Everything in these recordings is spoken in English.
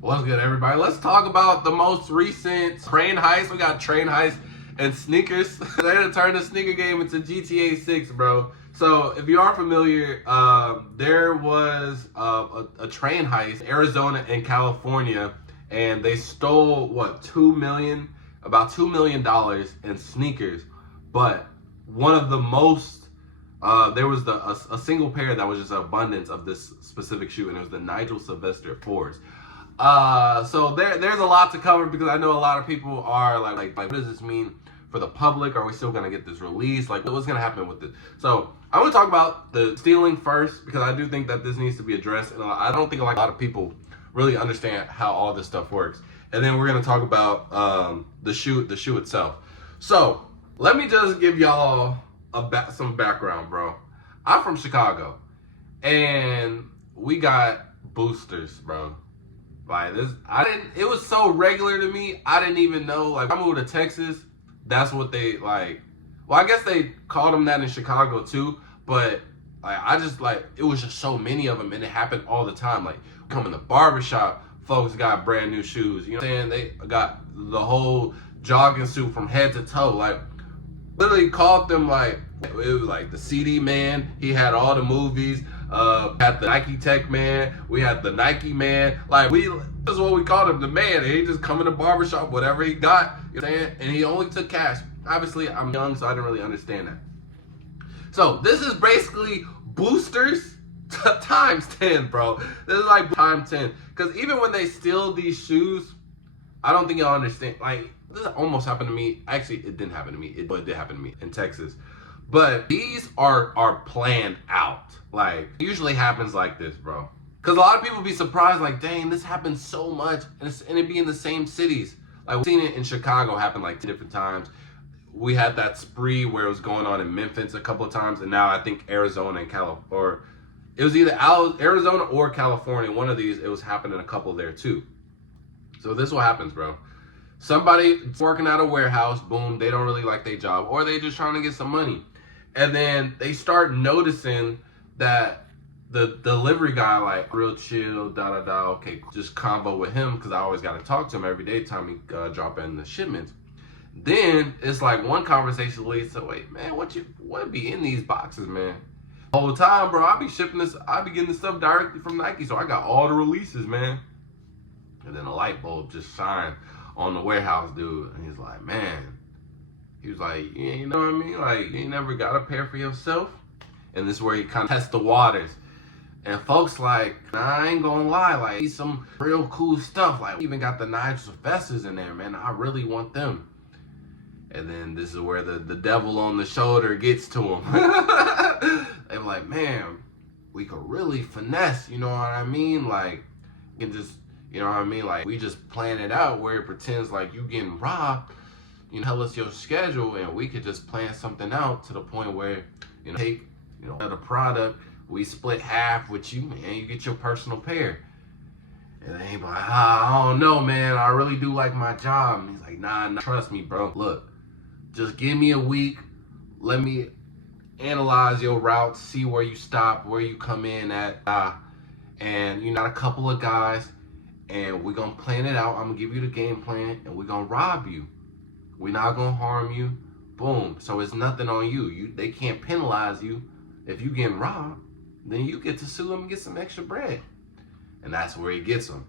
What's good, everybody? Let's talk about the most recent train heist. We got train heist and sneakers. They're gonna turn the sneaker game into GTA 6, bro. So if you aren't familiar, there was a train heist in Arizona and California, and they stole about $2 million in sneakers. But one of the most, there was a single pair that was just an abundance of this specific shoe, and it was the Nigel Sylvester Jordan. So there's a lot to cover because I know a lot of people are like, what does this mean for the public? Are we still gonna get this released? Like, what's gonna happen with this? So I want to talk about the stealing first because I do think that this needs to be addressed, and I don't think a lot of people really understand how all this stuff works. And then we're gonna talk about the shoe itself. So let me just give y'all some background, bro. I'm from Chicago, and we got boosters, bro. Like this, it was so regular to me, I didn't even know. Like, I moved to Texas, that's what they like. Well, I guess they called them that in Chicago too, but like, it was just so many of them, and it happened all the time. Like, come in the barbershop, folks got brand new shoes. You know what I'm saying? They got the whole jogging suit from head to toe. Like, literally called them like, it was like the CD man. He had all the movies. Had the Nike Tech man, we had the Nike man. Like, this is what we called him, the man. And he just come in the barbershop, whatever he got, you know what I'm saying? And he only took cash. Obviously, I'm young, so I didn't really understand that. So this is basically boosters times 10, bro. This is like times 10. Because even when they steal these shoes, I don't think y'all understand. Like, this almost happened to me. Actually, it didn't happen to me, but it did happen to me in Texas. But these are planned out. Like, it usually happens like this, bro. Because a lot of people be surprised, like, dang, this happens so much, and it be in the same cities. Like, we've seen it in Chicago happen like 2 different times. We had that spree where it was going on in Memphis a couple of times, and now I think Arizona and or it was either Arizona or California. One of these, it was happening a couple there too. So this is what happens, bro. Somebody working at a warehouse, boom, they don't really like their job, or they just trying to get some money. And then they start noticing that the delivery guy, like, real chill, okay, just convo with him, because I always got to talk to him every day time he drop in the shipments. Then it's like one conversation leads to, wait, man, what be in these boxes, man? The whole time, bro, I be getting this stuff directly from Nike, so I got all the releases, man. And then a light bulb just shined on the warehouse dude, and he's like, man. He was like, yeah, you know what I mean? Like, you ain't never got a pair for yourself? And this is where he kind of tests the waters. And folks like, nah, I ain't gonna lie, like, these some real cool stuff. Like, we even got the Nigel Sylvesters in there, man. I really want them. And then this is where the devil on the shoulder gets to him. They're like, man, we could really finesse, you know what I mean? Like, you can just, you know what I mean? Like, we just plan it out where it pretends like you getting robbed. You know, tell us your schedule, and we could just plan something out to the point where, you know, take, you know, the product, we split half with you, and you get your personal pair. And they be like, I don't know, man. I really do like my job. And he's like, nah, trust me, bro. Look, just give me a week. Let me analyze your route, see where you stop, where you come in at, and you got a couple of guys, and we're gonna plan it out. I'm gonna give you the game plan, and we're gonna rob you. We're not gonna harm you. Boom. So it's nothing on you. They can't penalize you. If you getting robbed, then you get to sue them and get some extra bread. And that's where he gets them.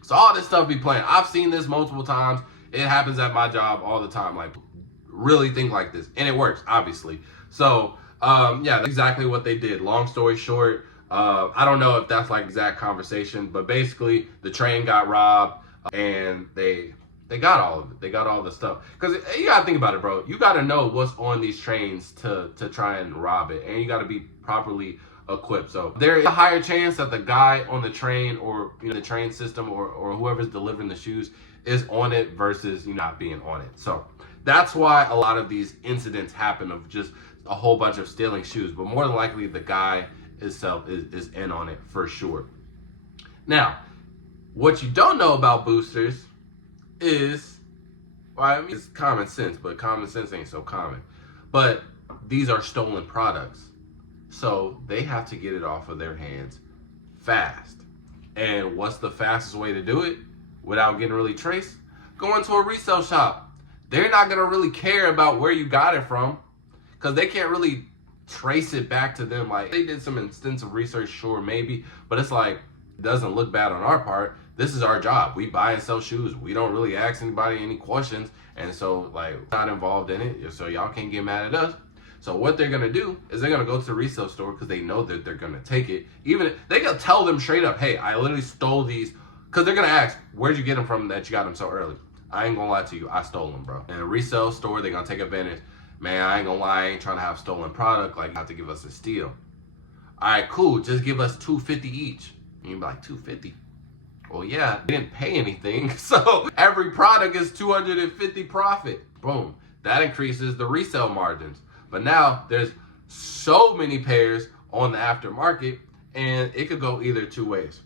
So all this stuff be playing. I've seen this multiple times. It happens at my job all the time. Like, really think like this. And it works, obviously. So, yeah, that's exactly what they did. Long story short, I don't know if that's like exact conversation, but basically the train got robbed, and they got all of it. They got all the stuff. Because you got to think about it, bro. You got to know what's on these trains to try and rob it. And you got to be properly equipped. So there is a higher chance that the guy on the train, or, you know, the train system, or whoever's delivering the shoes is on it versus you not being on it. So that's why a lot of these incidents happen of just a whole bunch of stealing shoes. But more than likely, the guy itself is in on it for sure. Now, what you don't know about boosters is, well, I mean, it's common sense, but common sense ain't so common. But these are stolen products, so they have to get it off of their hands fast. And what's the fastest way to do it without getting really traced? Go into a resale shop. They're not gonna really care about where you got it from because they can't really trace it back to them. Like, they did some extensive research, sure, maybe, but it's like, it doesn't look bad on our part. This is our job. We buy and sell shoes. We don't really ask anybody any questions, and so like, we're not involved in it, so y'all can't get mad at us. So what they're gonna do is they're gonna go to the resale store because they know that they're gonna take it. Even they can tell them straight up, hey, I literally stole these, because they're gonna ask, where'd you get them from that you got them so early? I ain't gonna lie to you, I stole them, bro. In a resale store, they're gonna take advantage. Man, I ain't gonna lie, I ain't trying to have stolen product. Like, you have to give us a steal. All right, cool, just give us $250 each. And you be like, $250? Well, yeah, they didn't pay anything, so every product is $250 profit. Boom, that increases the resale margins. But now there's so many pairs on the aftermarket, and it could go either two ways.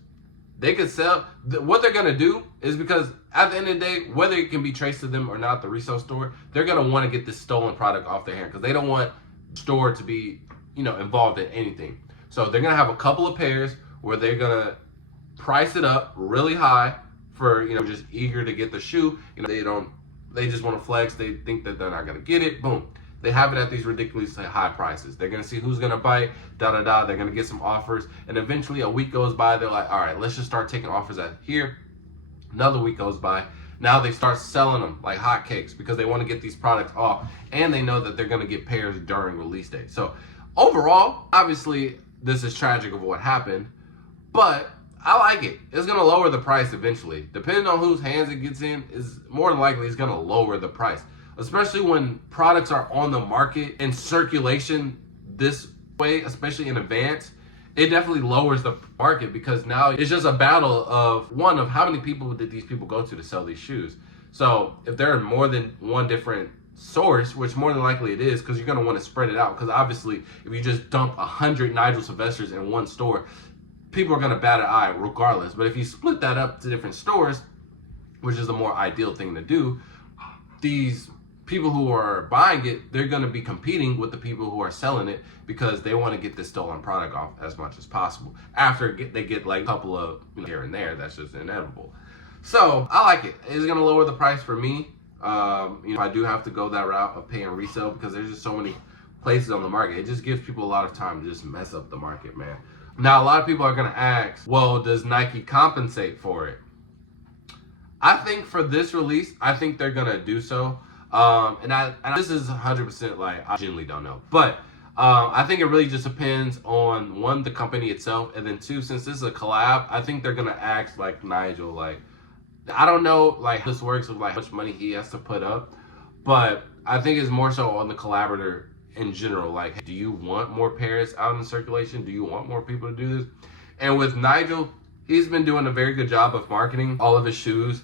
They could sell, what they're gonna do is, because at the end of the day, whether it can be traced to them or not, the resale store, they're gonna wanna get this stolen product off their hand because they don't want the store to be, involved in anything. So they're gonna have a couple of pairs where they're gonna price it up really high for, just eager to get the shoe. They just wanna flex, they think that they're not gonna get it, boom. They have it at these ridiculously high prices. They're gonna see who's gonna bite, They're gonna get some offers, and eventually a week goes by, they're like, all right, let's just start taking offers at here. Another week goes by. Now they start selling them like hotcakes because they wanna get these products off, and they know that they're gonna get pairs during release day. So overall, obviously, this is tragic of what happened, but I like it. It's gonna lower the price eventually. Depending on whose hands it gets in, is more than likely it's gonna lower the price. Especially when products are on the market in circulation this way, especially in advance, it definitely lowers the market because now it's just a battle of how many people did these people go to sell these shoes. So if there are more than one different source, which more than likely it is, because you're gonna want to spread it out, because obviously if you just dump 100 Nigel Sylvesters in one store, people are gonna bat an eye regardless. But if you split that up to different stores, which is the more ideal thing to do, these people who are buying it, they're going to be competing with the people who are selling it because they want to get this stolen product off as much as possible. After they get like a couple of here and there, that's just inevitable. So I like it. It's going to lower the price for me. I do have to go that route of paying resale because there's just so many places on the market. It just gives people a lot of time to just mess up the market, man. Now, a lot of people are going to ask, well, does Nike compensate for it? I think for this release, I think they're going to do so. And this is 100% like, I genuinely don't know. But I think it really just depends on, one, the company itself, and then two, since this is a collab, I think they're going to act like Nigel. Like, I don't know like how this works with like how much money he has to put up, but I think it's more so on the collaborator in general. Like, do you want more pairs out in circulation? Do you want more people to do this? And with Nigel, he's been doing a very good job of marketing all of his shoes.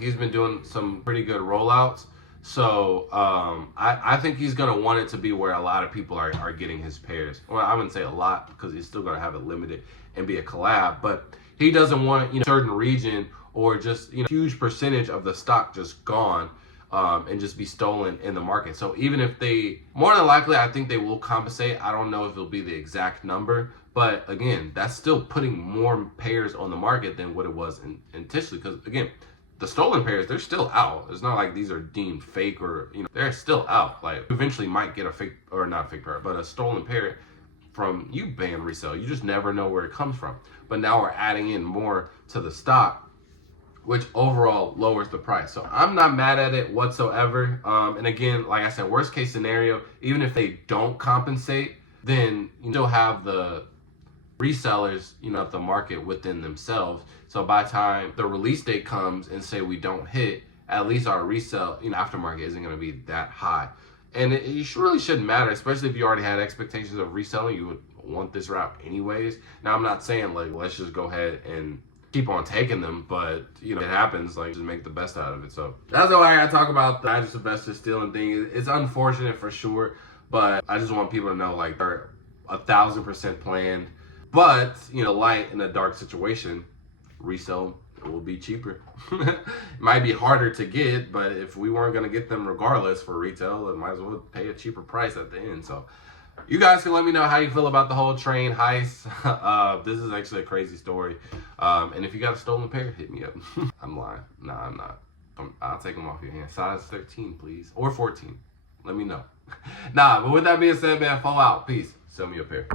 He's been doing some pretty good rollouts. So I think he's going to want it to be where a lot of people are getting his pairs. Well, I wouldn't say a lot because he's still going to have it limited and be a collab. But he doesn't want certain region or just huge percentage of the stock just gone and just be stolen in the market. So even if they, more than likely, I think they will compensate. I don't know if it'll be the exact number. But again, that's still putting more pairs on the market than what it was intentionally. Because again, the stolen pairs, they're still out. It's not like these are deemed fake or, they're still out. Like, eventually might get a fake, or not a fake pair, but a stolen pair from ban resale. You just never know where it comes from. But now we're adding in more to the stock, which overall lowers the price. So I'm not mad at it whatsoever. And again, like I said, worst case scenario, even if they don't compensate, then you still have the resellers, the market within themselves. So by the time the release date comes and say we don't hit, at least our resale, aftermarket isn't going to be that high. And it really shouldn't matter, especially if you already had expectations of reselling. You would want this route anyways. Now, I'm not saying like, let's just go ahead and keep on taking them, but it happens, like, just make the best out of it. So that's why I gotta talk about the Nigel Sylvester stealing thing. It's unfortunate for sure, but I just want people to know, like, they're 1,000% planned. But light in a dark situation, resell, it will be cheaper. It might be harder to get, but if we weren't going to get them regardless for retail, it might as well pay a cheaper price at the end. So You guys can let me know how you feel about the whole train heist. This is actually a crazy story. And if you got a stolen pair, hit me up. I'm lying. Nah, I'm not. I'll take them off your hand. Size 13, please. Or 14. Let me know. Nah, but with that being said, man, fall out. Peace. Sell me a pair.